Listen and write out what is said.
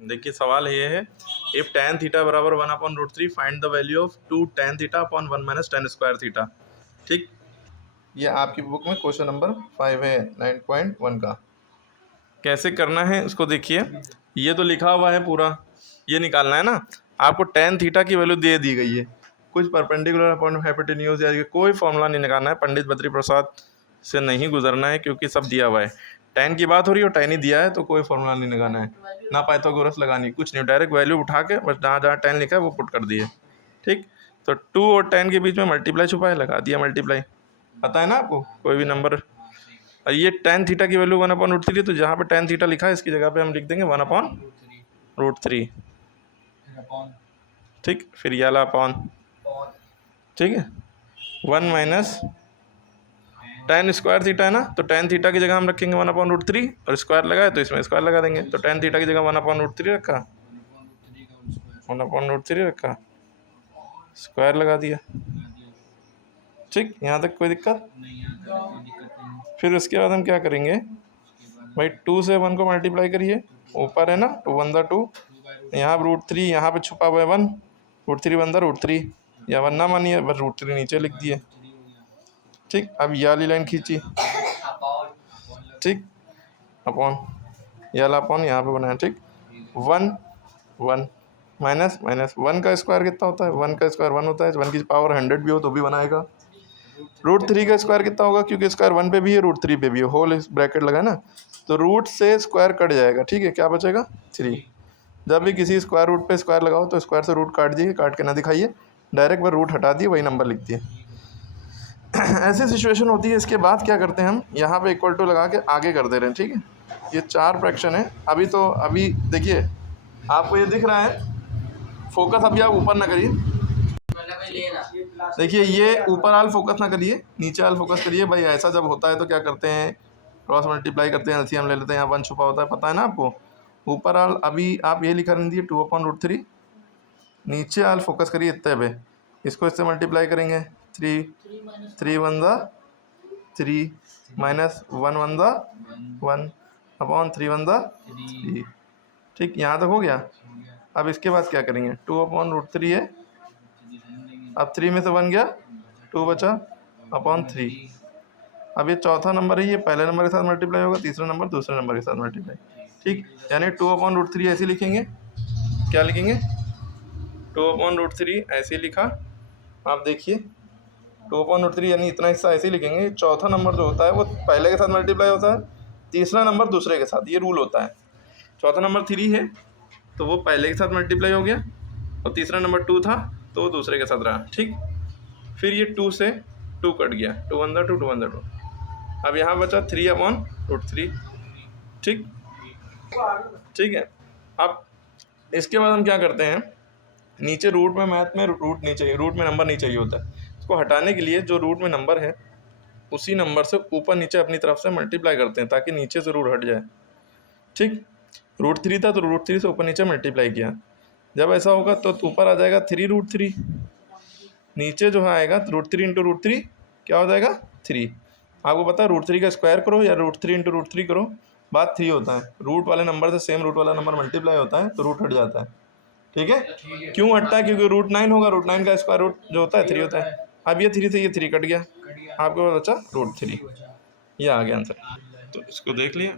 देखिए सवाल ये है, इफ tan थीटा बराबर 1/√3 find the value of 2 tan theta upon 1 minus tan square theta. ठीक, ये आपकी बुक में क्वेश्चन नंबर 5 है 9.1 का। कैसे करना है उसको देखिए, ये तो लिखा हुआ है पूरा, ये निकालना है ना। आपको tan थीटा की वैल्यू दे दी गई है, कुछ परपेंडिकुलर अपॉन हाइपोटेन्यूज या कोई फॉर्मूला नहीं निकालना है, पंडित बद्री प्रसाद से नहीं गुजरना है क्योंकि सब दिया हुआ है। tan की बात हो रही है और tan ही दिया है तो कोई फॉर्मूला नहीं लगाना है, ना पाइथागोरस लगानी, कुछ नहीं, डायरेक्ट वैल्यू उठा के बस जहाँ जहाँ tan लिखा है वो पुट कर दिए। ठीक, तो 2 और tan के बीच में मल्टीप्लाई छुपा है, लगा दिया मल्टीप्लाई। पता है ना आपको, कोई भी नंबर, और ये tan थीटा की वैल्यू 1/√3 है, तो जहाँ पे tan थीटा लिखा है इसकी जगह पे हम लिख देंगे 1/√3। ठीक, फिर ये वाला अपॉन, ठीक है, 1 माइनस tan स्क्वायर थीटा है ना, तो tan थीटा की जगह हम रखेंगे 1/√3 और स्क्वायर लगाए तो इसमें स्क्वायर लगा देंगे, तो tan थीटा की जगह 1/√3 रखा, 1/√3 रखा, स्क्वायर लगा दिया। ठीक, यहाँ तक कोई दिक्कत? फिर उसके बाद हम क्या करेंगे भाई, 2 से 1 को मल्टीप्लाई करिए, ऊपर है ना 2 1 2, यहाँ √3, यहाँ पे छुपा हुआ है 1, √3 1 √3, या 1 ना मानिए बस √3 नीचे लिख दिए। ठीक, अब ये वाली लाइन खींची, ठीक, अपॉन, ये वाला अपॉन यहाँ पे बनाया। ठीक, 1 1 माइनस माइनस 1 का स्क्वायर कितना होता है, 1 का स्क्वायर 1 होता है, 1 की पावर 100 भी हो तो भी बनाएगा। √3 का स्क्वायर कितना होगा, क्योंकि स्क्वायर 1 पे भी है √3 पे भी है, होल ब्रैकेट लगा ना, तो रूट से स्क्वायर कट जाएगा। ठीक है, क्या बचेगा 3। जब भी किसी स्क्वायर रूट पे स्क्वायर लगाओ तो स्क्वायर से रूट काट दिए, काट के ना दिखाइए, डायरेक्ट वह रूट हटा दिए, वही नंबर लिख दिए। ऐसी सिचुएशन होती है। इसके बाद क्या करते हैं हम, यहाँ पे इक्वल टू लगा के आगे कर दे रहे हैं। ठीक है, ये 4 फ्रैक्शन है। अभी देखिए आपको ये दिख रहा है, फोकस अभी आप ऊपर ना करिए, देखिए ये ऊपर आल फोकस ना करिए, नीचे आल फोकस करिए। भाई ऐसा जब होता है तो क्या करते हैं, क्रॉस मल्टीप्लाई करते हैं, एलसीएम ले लेते हैं, यहाँ 1 छुपा होता है, पता है ना आपको। ऊपर आल अभी आप ये लिखा नहीं दिए 2/√3, नीचे आल फोकस करिए इतने पे, इसको इससे मल्टीप्लाई करेंगे, 3 1 3 माइनस 1 1 1 अपॉन 3 1 3। ठीक, यहाँ तक हो गया। अब इसके बाद क्या करेंगे, 2/√3 है, अब 3 में से 1 गया, 2 बचा, अपॉन 3। अब ये चौथा नंबर है, ये पहले नंबर के साथ मल्टीप्लाई होगा, तीसरा नंबर दूसरे नंबर के साथ मल्टीप्लाई। ठीक, यानी 2/√3 ऐसे लिखेंगे, क्या लिखेंगे, 2/√3 ऐसे लिखा। आप देखिए 2/√3 यानी इतना हिस्सा ऐसे ही लिखेंगे। चौथा नंबर जो होता है वो पहले के साथ मल्टीप्लाई होता है, तीसरा नंबर दूसरे के साथ, ये रूल होता है। चौथा नंबर 3 है तो वो पहले के साथ मल्टीप्लाई हो गया, और तीसरा नंबर 2 था तो वो दूसरे के साथ रहा। ठीक, फिर ये 2 से 2 कट गया, 2 1 2 2 1 2। अब यहाँ बचा 3/√3। ठीक, ठीक है। अब इसके बाद हम क्या करते हैं, नीचे रूट में, मैथ में रूट नहीं चाहिए, रूट में नंबर नहीं चाहिए होता है। इसको हटाने के लिए जो रूट में नंबर है उसी नंबर से ऊपर नीचे अपनी तरफ से मल्टीप्लाई करते हैं, ताकि नीचे से रूट हट जाए। ठीक, √3 था तो √3 से ऊपर नीचे मल्टीप्लाई किया, जब ऐसा होगा तो ऊपर आ जाएगा 3√3, नीचे जो है आएगा √3 इंटू √3 क्या हो जाएगा 3। आपको पता है √3 का स्क्वायर करो या √3 इंटू √3 करो, बात 3 होता है। रूट वाले नंबर से सेम रूट वाला नंबर मल्टीप्लाई होता है तो रूट हट जाता है। ठीक है, क्यों हटता है, क्योंकि √9 होगा, √9 का स्क्वायर रूट जो होता है 3 होता है। अब ये 3 से ये 3 कट गया, आपको बचा √3, ये आ गया आंसर। तो इसको देख लिया।